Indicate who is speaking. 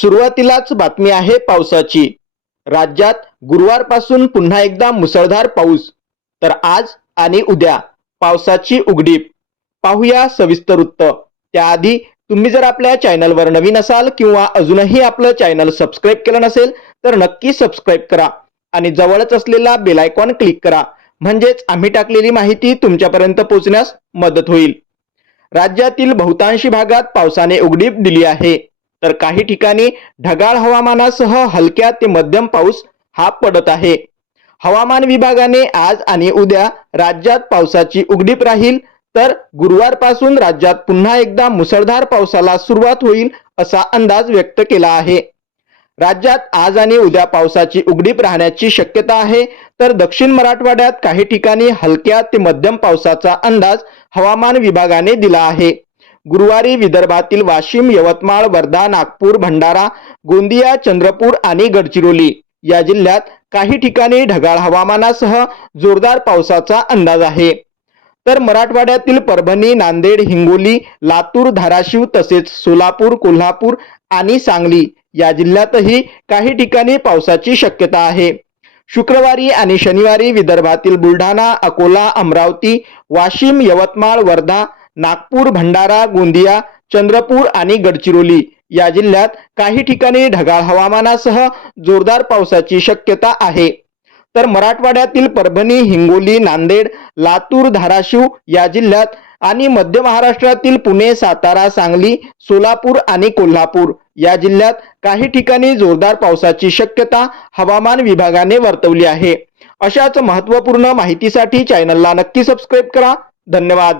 Speaker 1: सुरुवातीलाच बातमी आहे पावसाची. राज्यात गुरुवारपासून पुन्हा एकदा मुसळधार पाऊस. तर आज आणि उद्या पावसाची उघडीप. पाहूया सविस्तर वृत्त. त्याआधी तुम्ही जर आपल्या चॅनलवर नवीन असाल किंवा अजूनही आपलं चॅनल सबस्क्राईब केलं नसेल तर नक्की सबस्क्राईब करा आणि जवळच असलेला बेलायकॉन क्लिक करा. म्हणजेच आम्ही टाकलेली माहिती तुमच्यापर्यंत पोहोचण्यास मदत होईल. राज्यातील बहुतांशी भागात पावसाने उघडीप दिली आहे. तर काही ठिकाणी ढगाळ हवामानासह हलक्या ते मध्यम पाऊस हा पडत आहे. हवामान विभागाने आज आणि उद्या राज्यात पावसाची उघडीप राहील तर गुरुवारपासून राज्यात पुन्हा एकदा मुसळधार पावसाला सुरुवात होईल असा अंदाज व्यक्त केला आहे. राज्यात आज आणि उद्या पावसाची उघडीप राहण्याची शक्यता आहे तर दक्षिण मराठवाड्यात काही ठिकाणी हलक्या ते मध्यम पावसाचा अंदाज हवामान विभागाने दिला आहे. गुरुवारी विदर्भातील वाशिम यवतमाळ वर्धा नागपूर भंडारा गोंदिया चंद्रपूर आणि गडचिरोली या जिल्ह्यात काही ठिकाणी ढगाळ हवामानासह जोरदार पावसाचा अंदाज आहे. तर मराठवाड्यातील परभणी नांदेड हिंगोली लातूर धाराशिव तसेच सोलापूर कोल्हापूर आणि सांगली या जिल्ह्यातही काही ठिकाणी पावसाची शक्यता आहे. शुक्रवारी आणि शनिवारी विदर्भातील बुलढाणा अकोला अमरावती वाशिम यवतमाळ वर्धा नागपूर भंडारा गोंदिया चंद्रपूर आणि गडचिरोली या जिल्ह्यात काही ठिकाणी ढगाळ हवामानासह जोरदार पावसाची शक्यता आहे. तर मराठवाड्यातील परभणी हिंगोली नांदेड लातूर धाराशिव या जिल्ह्यात आणि मध्य महाराष्ट्रातील पुणे सातारा सांगली सोलापूर आणि कोल्हापूर या जिल्ह्यात काही ठिकाणी जोरदार पावसाची शक्यता हवामान विभागाने वर्तवली आहे. अशाच महत्त्वपूर्ण माहितीसाठी चॅनलला नक्की सबस्क्राईब करा. धन्यवाद.